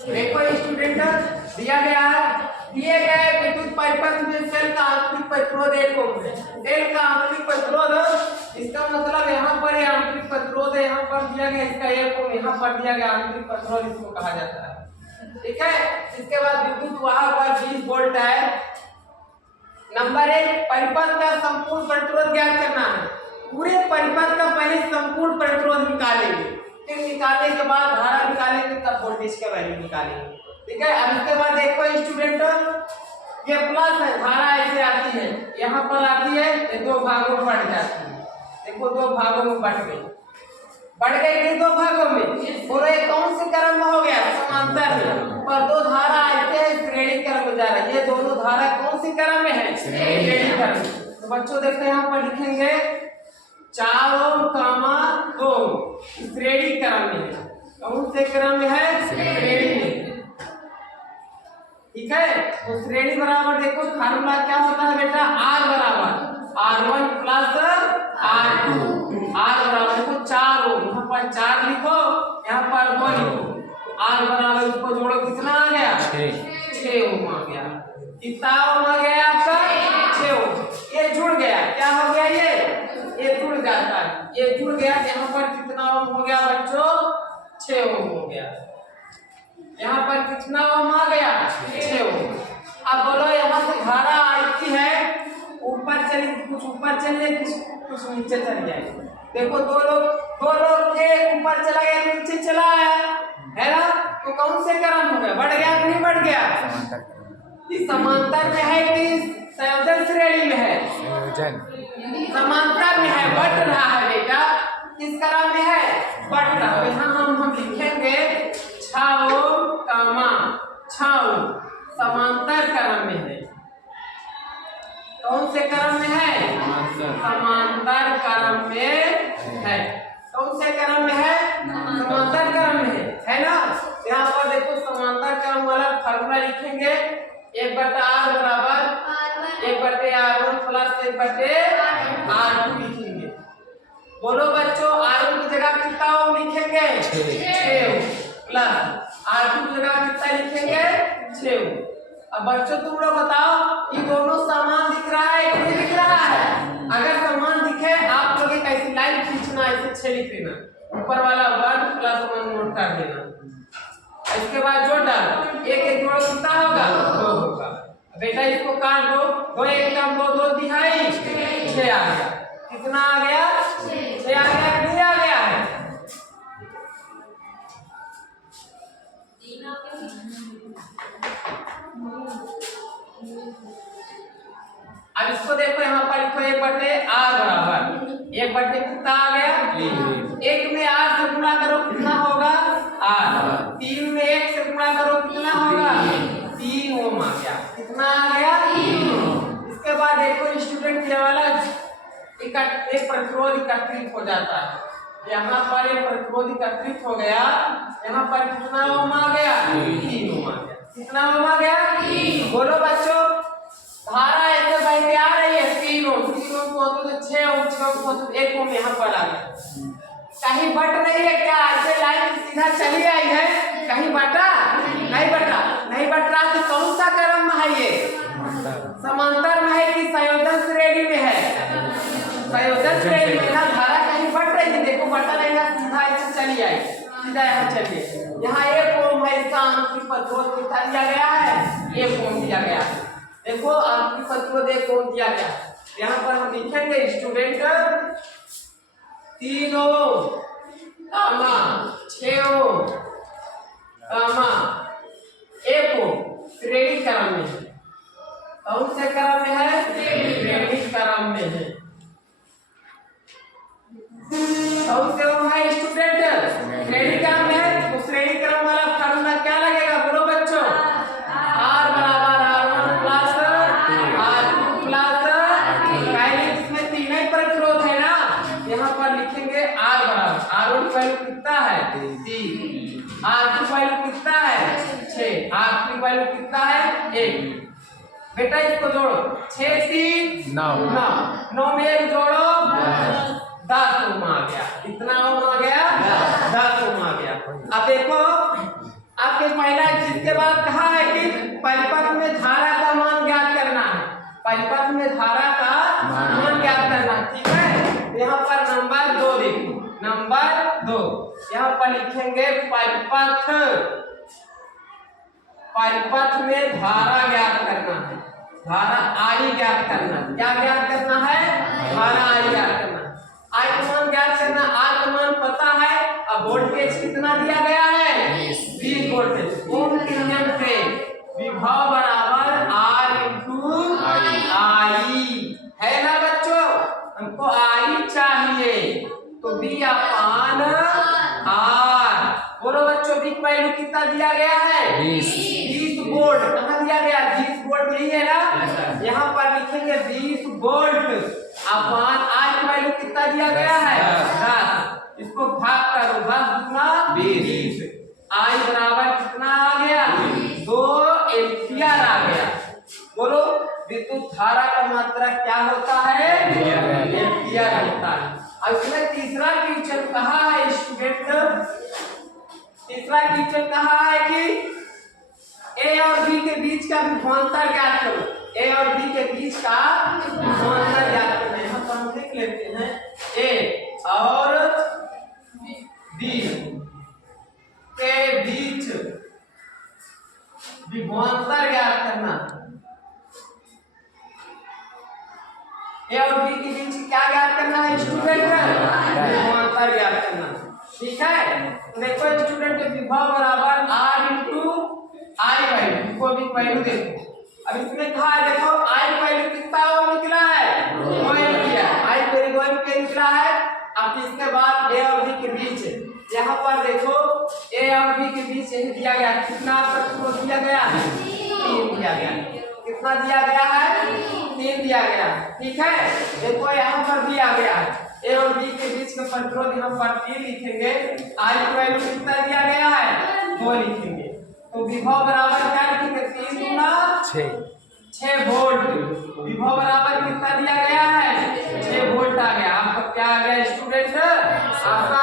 देखो स्टूडेंट, दिया गया है, दिए गए विद्युत परिपथ में सेल का आंतरिक प्रतिरोध 1 ओम है। सेल का आंतरिक प्रतिरोध, इसका मतलब यहाँ पर ये आंतरिक प्रतिरोध है, यहाँ पर दिया गया इसका 1 ओम, यहाँ पर दिया गया आंतरिक प्रतिरोध, इसको कहा जाता है। ठीक है। इसके बाद विद्युत वाहक पर 20 वोल्ट है। नंबर 1, परिपथ का संपूर्ण प्रतिरोध ज्ञात करना है। पूरे परिपथ का पहले संपूर्ण प्रतिरोध निकालेंगे, फिर निकालने के बाद धारा निकालेंगे, तब वोल्टेज का वैल्यू निकालेंगे। ठीक है। अब इसके बाद देखो स्टूडेंट, ये प्लस है, धारा ऐसे आती है, यहाँ पर आती है, ये 2 भागों में बढ़ जाती है। देखो 2 भागों में बढ़ गई कि 2 भागों में, और ये कौन से क्रम में हो गया? समांतर में। पर 2 धारा ऐसे श्रेणी क्रम में जा रही है, ये दोनों धारा कौन सी क्रम में है? श्रेणी क्रम। तो बच्चों देखो यहाँ पर लिखेंगे 4 ओम, 2 श्रेणी क्रम में है। कौन से क्रम में है? श्रेणी में। ठीक है। तो श्रेणी बराबर देखो फार्मूला क्या होता है बेटा? R बराबर R1 प्लस R2। R बराबर देखो 4 ओम, यहाँ पर 4 लिखो, यहाँ पर 2 लिखो। R बराबर इसको जोड़ो, कितना आ गया? 6 ओम आ गया। कितना ओम आ गया आपका? 6 ओम। ये जुड़ गया, क्या हो गया? ये जुड़ जाता है, ये जुड़ गया। यहाँ पर कितना ओम हो गया बच्चों? 6 ओम हो गया। यहाँ पर कितना ओम आ गया? 6 ओम। अब बोलो यहाँ से धारा आती है, ऊपर चली, कुछ ऊपर चलिए, कुछ नीचे चली जाए। देखो दो लोग एक ऊपर चला गया, नीचे चला आया, है ना? तो कौन से क्रम हो गया? बढ़ गया कि नहीं बढ़ गया? समांतर में है कि संयोजन श्रेणी में है? समांतर में है, बढ़ रहा है बेटा। किस क्रम में है? बढ़ रहा है। यहाँ हम लिखेंगे 6 ओम, 6 ओम समांतर क्रम में है। कौन से क्रम में है? समांतर क्रम में है। कौन से क्रम में है? समांतर क्रम में है ना? यहाँ पर देखो समांतर क्रम वाला फार्मूला लिखेंगे, 1/R बराबर 1/R1 प्लस 1/R2 लिखेंगे। बोलो बच्चों, R1 की जगह कितना ओम लिखेंगे? 6 ओम प्लस R2 की जगह कितना लिखेंगे? 6 ओम। अब बच्चों तुम लोग बताओ, ये दोनों समान दिख रहा है कि नहीं दिख रहा है? अगर समान दिखे, आप लोग एक ऐसी लाइन खींचना, ऐसे 6 लिख देना, ऊपर वाला 1 प्लस 1 नोट कर देना। इसके बाद जोड़ डाल, एक जोड़ कितना होगा? 2 होगा। बेटा इसको काट दो, 2 1 कम 2 दिहाई 6 आ गया। कितना आ गया? 6 आ गया कि नहीं आ गया है? अब इसको देखो, यहाँ पर लिखो 1/R बराबर 1/, कितना आ गया? 1 में R से गुणा करो, कितना होगा? R। 3 में 1 से गुणा करो, कितना होगा? 3 ओम आ गया। कितना आ गया? 3 ओम। इसके बाद देखो स्टूडेंट, ये वाला एक प्रतिरोध एकत्रित हो जाता है। यहाँ पर एक प्रतिरोध एकत्रित हो गया, यहाँ पर कितना ओम आ गया? 3 ओम आ गया। कितना ओम आ गया? 3। बोलो बच्चों, धारा ऐसे बह के आ रही है 3 ओम, 3 ओम को तो 6 ओम, 6 ओम को तो 1 ओम यहाँ पर आ गया। कहीं बट नहीं है क्या? ऐसे लाइन सीधा चली आई है, कहीं बटा नहीं बटा, नहीं बट रहा। तो कौन सा क्रम में है ये? समांतर में है कि संयोजन श्रेणी में है? संयोजन श्रेणी में ना, धारा कहीं बट रही है। देखो बटा नहीं ना, सीधा ऐसे चली आई, सीधा यहाँ चलिए। यहाँ 1 ओम है, इसका आंतरिक प्रतिरोध कितना दिया गया है? 1 ओम दिया गया है। देखो आंतरिक प्रतिरोध 1 ओम दिया गया। यहाँ पर हम लिखेंगे स्टूडेंट 3 ओम, 6 ओम, 1 ओम श्रेणी क्रम में है। कौन से क्रम में है? श्रेणी क्रम में है। कौन से ओम है स्टूडेंट? श्रेणी क्रम में है। तो श्रेणी क्रम वाला फार्मूला क्या लगेगा? बोलो बच्चों, R बराबर R1 प्लस R2 प्लस, पहले इसमें 3 ही प्रतिरोध है ना, यहाँ पर लिखेंगे R बराबर R1 वैल्यू कितना है? 3, R2 वैल्यू कितना है? 6, R3 वैल्यू कितना है? 1। बेटा इसको जोड़ो, 6 3 9 में 1 जोड़ो 10 ओम आ गया। कितना ओम आ गया? 10 ओम आ गया। अब देखो आपके पहला जिसके बाद कहा है कि परिपथ में धारा का मान ज्ञात करना है, परिपथ में धारा का मान ज्ञात करना, ठीक है। यहाँ पर नंबर 2 देखो, नंबर 2 यहाँ पर लिखेंगे परिपथ, परिपथ में धारा ज्ञात करना है, धारा आई ज्ञात करना, क्या ज्ञात करना है, धारा आई ज्ञात करना, आई का मान ज्ञात करना, आई का मान पता है। अब वोल्टेज कितना दिया गया है, 20 वोल्टेज। ओम के नियम से विभव बराबर R इंटू आई है ना बच्चों, हमको आई चाहिए तो V अपान R। बोलो बच्चों V की वैल्यू कितना दिया गया है, 20 वोल्ट। कहाँ दिया गया, 20 वोल्ट, यही है ना। यहाँ पर लिखेंगे 20 वोल्ट अपान R की वैल्यू कितना दिया गया है, 10। इसको भाग करो, 10 दूना 20, आई बराबर कितना आ गया, 2 एम्पियर आ गया। बोलो विद्युत धारा का मात्रा क्या होता है, एम्पियर होता है। अब इसमें तीसरा क्वेश्चन कहा है स्टूडेंट, तीसरा क्वेश्चन कहा है कि ए और बी के बीच का विभवांतर ज्ञात करो, ए और बी के बीच का विभवांतर ज्ञात करना है। यहाँ पर हम लिख लेते हैं ए और बी के बीच विभवांतर ज्ञात करना, ए और बी के बीच क्या ज्ञात करना है स्टूडेंट, विभवांतर ज्ञात करना, ठीक है। देखो स्टूडेंट विभव बराबर R इंटू आई वैल्यू, को भी वैल्यू देखो। अब इसमें कहा है देखो आई वैल्यू कितना वो निकला है, 2 एम्पियर, आई वैल्यू 2 एम्पियर निकला है। अब इसके बाद ए और बी के बीच, यहाँ पर देखो ए और बी के बीच यही दिया गया, कितना प्रतिरोध दिया गया है, 3 दिया गया, कितना दिया गया है, 3 दिया गया, ठीक है। देखो यहाँ पर दिया गया है ए और बी के बीच का प्रतिरोध, यहाँ पर 3 लिखेंगे, आई की वैल्यू कितना दिया गया है, 2 लिखेंगे, तो विभव बराबर क्या लिखेंगे, 3 गुना 6 वोल्ट। विभव बराबर कितना दिया गया है, 6 वोल्ट आ गया। आपका क्या आ गया स्टूडेंट, आपका